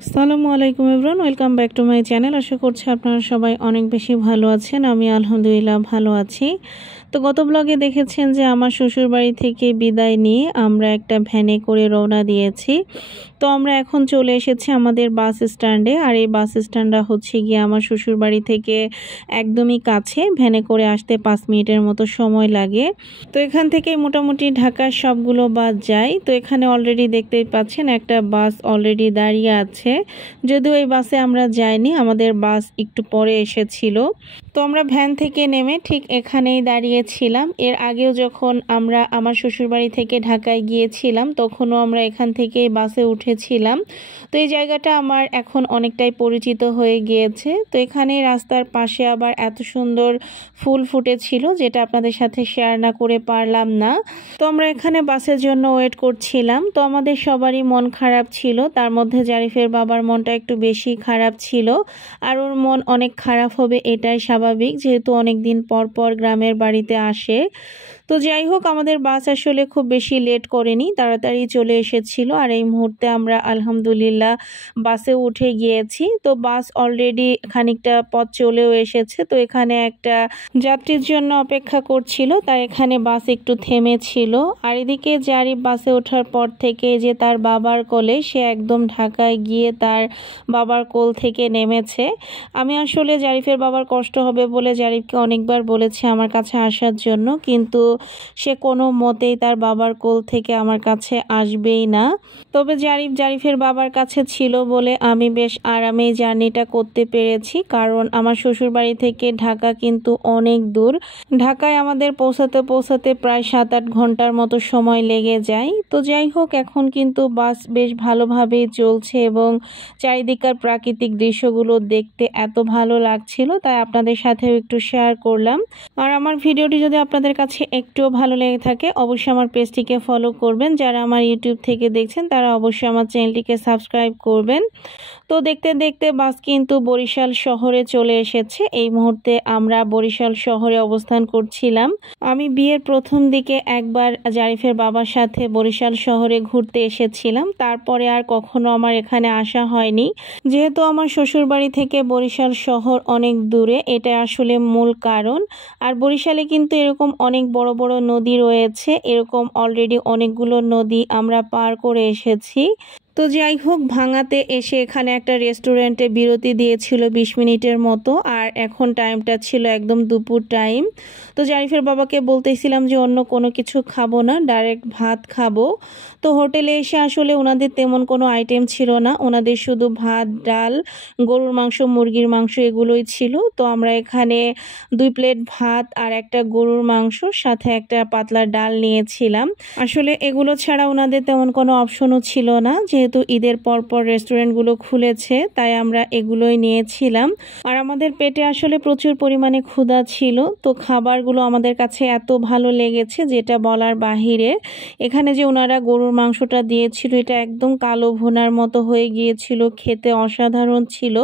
আসসালামু আলাইকুম everyone, welcome back to my channel. আশা করছি আপনারা সবাই অনেক বেশি ভালো আছেন। আমি আলহামদুলিল্লাহ ভালো আছি। তো গত ব্লগে দেখেছেন যে আমার শ্বশুরবাড়ি থেকে বিদায় নিয়ে আমরা একটা ভ্যানে করে রওনা দিয়েছি। তো আমরা এখন চলে এসেছি আমাদের বাস স্ট্যান্ডে। আর এই বাস স্ট্যান্ডটা হচ্ছে গিয়ে আমার শ্বশুরবাড়ি থেকে একদমই কাছে, ভ্যানে করে আসতে 5 মিনিটের মতো সময় লাগে। তো এখান থেকে মোটামুটি ঢাকার সবগুলো বাস যায়। তো এখানে অলরেডি দেখতেই পাচ্ছেন একটা বাস অলরেডি দাঁড়িয়ে আছে। যদিও এই বাসে আমরা যাইনি, আমাদের বাস একটু পরে এসেছিল। তো আমরা ভ্যান থেকে নেমে ঠিক এখানেই দাঁড়িয়েছিলাম। এর আগেও যখন আমরা আমার শ্বশুরবাড়ি থেকে ঢাকায় গিয়েছিলাম তখনও আমরা এখান থেকে বাসে উঠেছিলাম। তো এই জায়গাটা আমার এখন অনেকটাই পরিচিত হয়ে গিয়েছে। তো এখানে রাস্তার পাশে আবার এত সুন্দর ফুল ফুটেছিল, যেটা আপনাদের সাথে শেয়ার না করে পারলাম না। তো আমরা এখানে বাসের জন্য ওয়েট করছিলাম। তো আমাদের সবারই মন খারাপ ছিল, তার মধ্যে জারিফের বাবার মনটা একটু বেশি খারাপ ছিল। আর ওর মন অনেক খারাপ হবে এটাই স্বাভাবিক, যেহেতু অনেক দিন পর পর গ্রামের বাড়িতে আসে। তো যাই হোক, আমাদের বাস আসলে খুব বেশি লেট করেনি, তাড়াতাড়ি চলে এসেছিল। আর এই মুহূর্তে আমরা আলহামদুলিল্লাহ বাসে উঠে গিয়েছি। তো বাস অলরেডি খানিকটা পথ চলেও এসেছে। তো এখানে একটা যাত্রীর জন্য অপেক্ষা করছিল, তাই এখানে বাস একটু থেমেছিল। আর এদিকে জারিফ বাসে ওঠার পর থেকে যে তার বাবার কোলে, সে একদম ঢাকায় গিয়ে তার বাবার কোল থেকে নেমেছে। আমি আসলে জারিফের বাবার কষ্ট হবে বলে জারিফকে অনেকবার বলেছি আমার কাছে আসার জন্য, কিন্তু সে কোনো মতেই তার বাবার কোল থেকে আমার কাছে আসবেই না। তবে জারিফের বাবার কাছে ছিল বলে আমি বেশ আরামে জার্নিটা করতে পেরেছি, কারণ আমার শ্বশুরবাড়ি থেকে ঢাকা কিন্তু অনেক দূর। ঢাকায় আমাদের পৌঁছাতে প্রায় 7-8 ঘন্টার মতো সময় লেগে যায়। তো যাই হোক, এখন কিন্তু বাস বেশ ভালোভাবেই চলছে এবং চারিদিকের প্রাকৃতিক দৃশ্যগুলো দেখতে এত ভালো লাগছিল, তাই আপনাদের সাথেও একটু শেয়ার করলাম। আর আমার ভিডিওটি যদি আপনাদের কাছে একটুও ভালো লেগে থাকে অবশ্যই আমার পেজটিকে ফলো করবেন। যারা আমার ইউটিউব থেকে দেখছেন তারা অবশ্যই আমার চ্যানেলটিকে সাবস্ক্রাইব করবেন। তো দেখতে দেখতে বাস কিন্তু বরিশাল শহরে চলে এসেছে। এই মুহূর্তে আমরা বরিশাল শহরে অবস্থান করছিলাম। আমি বিয়ের প্রথম দিকে একবার জারিফের বাবার সাথে বরিশাল শহরে ঘুরতে এসেছিলাম, তারপরে আর কখনো আমার এখানে আসা হয়নি। যেহেতু আমার শ্বশুরবাড়ি থেকে বরিশাল শহর অনেক দূরে, এটা আসলে মূল কারণ। আর বরিশালে কিন্তু এরকম অনেক বড় বড় নদী রয়েছে, এরকম অলরেডি অনেকগুলো নদী আমরা পার করে এসেছি। তো যাই হোক, ভাঙাতে এসে এখানে একটা রেস্টুরেন্টে বিরতি দিয়েছিল 20 মিনিটের মতো। আর এখন টাইমটা ছিল একদম দুপুর টাইম। তো জারিফের বাবাকে বলতেছিলাম যে অন্য কোনো কিছু খাবো না, ডাইরেক্ট ভাত খাবো। তো হোটেলে এসে আসলে ওনাদের তেমন কোনো আইটেম ছিল না, ওনাদের শুধু ভাত, ডাল, গরুর মাংস, মুরগির মাংস এগুলোই ছিল। তো আমরা এখানে 2 প্লেট ভাত আর একটা গরুর মাংস সাথে একটা পাতলা ডাল নিয়েছিলাম। আসলে এগুলো ছাড়া ওনাদের তেমন কোনো অপশনও ছিল না, যেহেতু ঈদের পর রেস্টুরেন্টগুলো খুলেছে, তাই আমরা এগুলোই নিয়েছিলাম। আর আমাদের পেটে আসলে প্রচুর পরিমাণে ক্ষুধা ছিল। তো খাবারগুলো আমাদের কাছে এত ভালো লেগেছে যেটা বলার বাহিরে। এখানে যে ওনারা গরুর মাংসটা দিয়েছিল এটা একদম কালো ভুনার মতো হয়ে গিয়েছিল, খেতে অসাধারণ ছিল।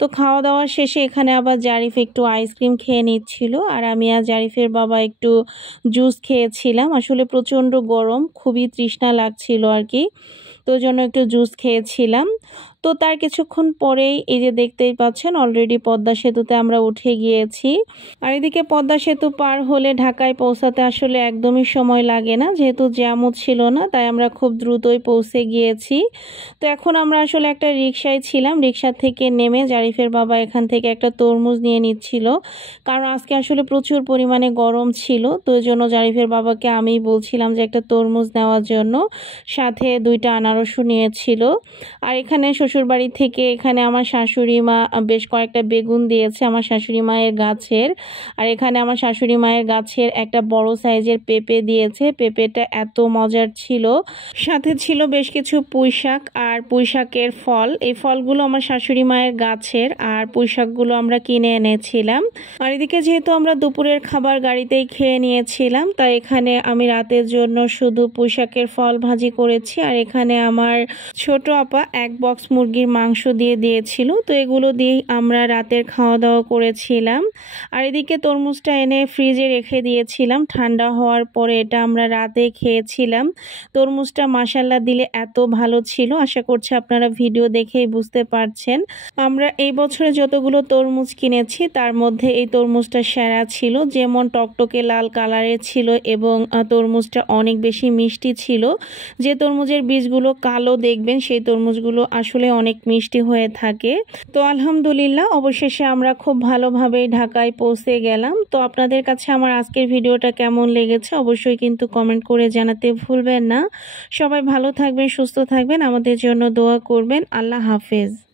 তো খাওয়া দাওয়া শেষে এখানে আবার জারিফ একটু আইসক্রিম খেয়ে নিচ্ছিল, আর আমি আর জারিফের বাবা একটু জুস খেয়েছিলাম। আসলে প্রচণ্ড গরম, খুবই তৃষ্ণা লাগছিল আর কি, তো জন্য একটু জুস খেয়েছিলাম। তো তার কিছুক্ষণ পরেই এই যে দেখতেই পাচ্ছেন অলরেডি পদ্মা সেতুতে আমরা উঠে গিয়েছি। আর এদিকে পদ্মা সেতু পার হলে ঢাকায় পৌঁছাতে আসলে একদমই সময় লাগে না, যেহেতু জ্যামও ছিল না, তাই আমরা খুব দ্রুতই পৌঁছে গিয়েছি। তো এখন আমরা আসলে একটা রিকশায় ছিলাম, রিকশা থেকে নেমে জারিফের বাবা এখান থেকে একটা তরমুজ নিয়ে নিচ্ছিল, কারণ আজকে আসলে প্রচুর পরিমাণে গরম ছিল। তো এই জন্য জারিফের বাবাকে আমি বলছিলাম যে একটা তরমুজ নেওয়ার জন্য, সাথে 2টা আনারসও নিয়েছিল। আর এখানে শ্বশুরবাড়ি থেকে এখানে আমার শাশুড়ি মা বেশ কয়েকটা বেগুন দিয়েছে আমার শাশুড়ি মায়ের গাছের। আর এখানে আমার শাশুড়ি মায়ের গাছের একটা বড় সাইজের পেঁপে দিয়েছে, পেঁপেটা এত মজার ছিল। সাথে ছিল বেশ কিছু পুঁইশাক আর পুঁইশাকের ফল। এই ফলগুলো আমার শাশুড়ি মায়ের গাছের, আর পুঁইশাকগুলো আমরা কিনে এনেছিলাম। আর এদিকে যেহেতু আমরা দুপুরের খাবার গাড়িতেই খেয়ে নিয়েছিলাম, তাই এখানে আমি রাতের জন্য শুধু পুঁইশাকের ফল ভাজি করেছি। আর এখানে আমার ছোট আপা 1 বক্স মুরগি মুরগির মাংস দিয়েছিল। তো এগুলো দিয়েই আমরা রাতের খাওয়া দাওয়া করেছিলাম। আর এদিকে তরমুজটা এনে ফ্রিজে রেখে দিয়েছিলাম, ঠান্ডা হওয়ার পরে এটা আমরা রাতে খেয়েছিলাম। তরমুজটা মাশাআল্লাহ দিলে এত ভালো ছিল, আশা করছি আপনারা ভিডিও দেখেই বুঝতে পারছেন। আমরা এই বছরে যতগুলো তরমুজ কিনেছি তার মধ্যে এই তরমুজটা সেরা ছিল। যেমন টকটকে লাল কালারের ছিল এবং তরমুজটা অনেক বেশি মিষ্টি ছিল। যে তরমুজের বীজগুলো কালো দেখবেন সেই তরমুজগুলো আসলে অনেক মিষ্টি হয়ে থাকে। তো আলহামদুলিল্লাহ অবশেষে আমরা খুব ভালোভাবেই ঢাকায় পৌঁছে গেলাম। তো আপনাদের কাছে আমার আজকের ভিডিওটা কেমন লেগেছে অবশ্যই কিন্তু কমেন্ট করে জানাতে ভুলবেন না। সবাই ভালো থাকবেন, সুস্থ থাকবেন, আমাদের জন্য দোয়া করবেন। আল্লাহ হাফেজ।